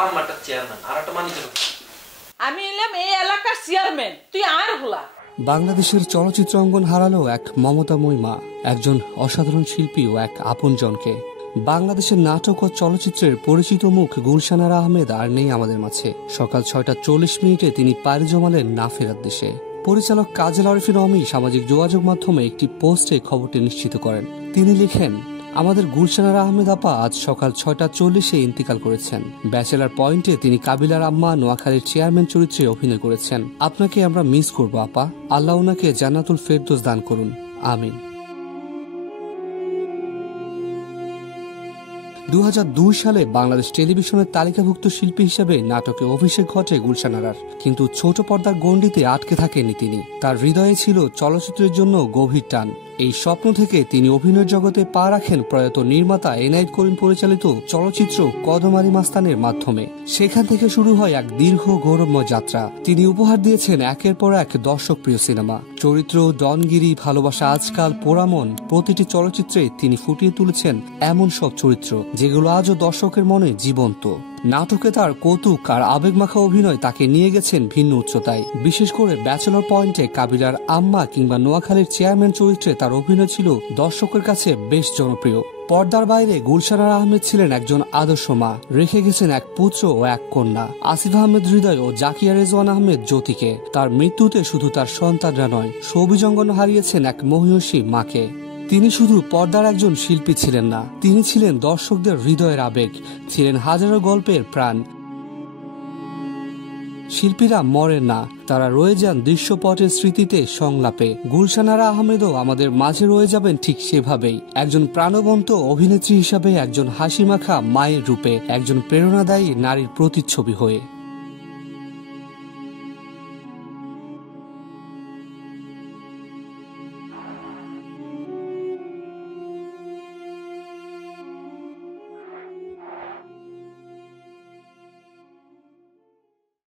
আরাম একটা চেয়ারম্যান আর একটা মানুষের আমি এলাম এই এলাকার চেয়ারম্যান, তুই আর হলা। বাংলাদেশের চলচ্চিত্র অঙ্গন হারালো এক মমতাময়ী মা, একজন অসাধারণ শিল্পী ও এক আপনজনকে। বাংলাদেশের নাটক ও চলচ্চিত্রের পরিচিত মুখ গুলশান আরা আহমেদ আর নেই আমাদের মাঝে। সকাল 6:40 তিনি পাড়ি জমালেন না ফেরার দেশে। পরিচালক কাজল আরিফিন অমি সামাজিক যোগাযোগ মাধ্যমে একটি পোস্টে খবরটি নিশ্চিত করেন। তিনি লিখেন, আমাদের গুলশান আরা আহমেদ আপা আজ সকাল 6:40 ইন্তিকাল করেছেন। ব্যাচেলার পয়েন্টে তিনি কাবিলার আম্মা নোয়াখালীর চেয়ারম্যান চরিত্রে অভিনয় করেছেন। আপনাকে আমরা মিস করব আপা। আল্লাহ ওনাকে জান্নাতুল ফেরদৌস দান করুন, আমিন। 2002 সালে বাংলাদেশ টেলিভিশনের তালিকাভুক্ত শিল্পী হিসেবে নাটকে অভিষেক ঘটে গুলশান আরার, কিন্তু ছোট পর্দার গণ্ডিতে আটকে থাকেননি তিনি। তার হৃদয়ে ছিল চলচ্চিত্রের জন্য গভীর টান। এই স্বপ্ন থেকে তিনি অভিনয় জগতে পা রাখেন প্রয়াত নির্মাতা এনায়েত করিম পরিচালিত চলচ্চিত্র কদম আলী মাস্তানের মাধ্যমে। সেখান থেকে শুরু হয় এক দীর্ঘ গৌরবময় যাত্রা। তিনি উপহার দিয়েছেন একের পর এক দর্শকপ্রিয় সিনেমা, চরিত্র, ডনগিরি, ভালোবাসা আজকাল, পোড়ামন। প্রতিটি চলচ্চিত্রে তিনি ফুটিয়ে তুলেছেন এমন সব চরিত্র যেগুলো আজও দর্শকের মনে জীবন্ত। নাটকে তার কৌতুক আর আবেগমাখা অভিনয় তাকে নিয়ে গেছেন ভিন্ন উচ্চতায়। বিশেষ করে ব্যাচেলর পয়েন্টে কাবিলার আম্মা কিংবা নোয়াখালীর চেয়ারম্যান চরিত্রে তার অভিনয় ছিল দর্শকের কাছে বেশ জনপ্রিয়। পর্দার বাইরে গুলশান আরা আহমেদ ছিলেন একজন আদর্শ মা, রেখে গেছেন এক পুত্র ও এক কন্যা, আসিফ আহমেদ হৃদয় ও জাকিয়া রেজওয়ান আহমেদ জ্যোতিকে। তার মৃত্যুতে শুধু তার সন্তানরা নয়, সৌভিজঙ্গন হারিয়েছেন এক মহিষী মাকে। তিনি শুধু পর্দার একজন শিল্পী ছিলেন না, তিনি ছিলেন দর্শকদের হৃদয়ের আবেগ, ছিলেন হাজারো গল্পের প্রাণ। শিল্পীরা মরেন না, তারা রয়ে যান দৃশ্যপটের স্মৃতিতে, সংলাপে। গুলশান আরা আহমেদও আমাদের মাঝে রয়ে যাবেন ঠিক সেভাবেই, একজন প্রাণবন্ত অভিনেত্রী হিসাবে, একজন হাসিমাখা মায়ের রূপে, একজন প্রেরণাদায়ী নারীর প্রতিচ্ছবি হয়ে।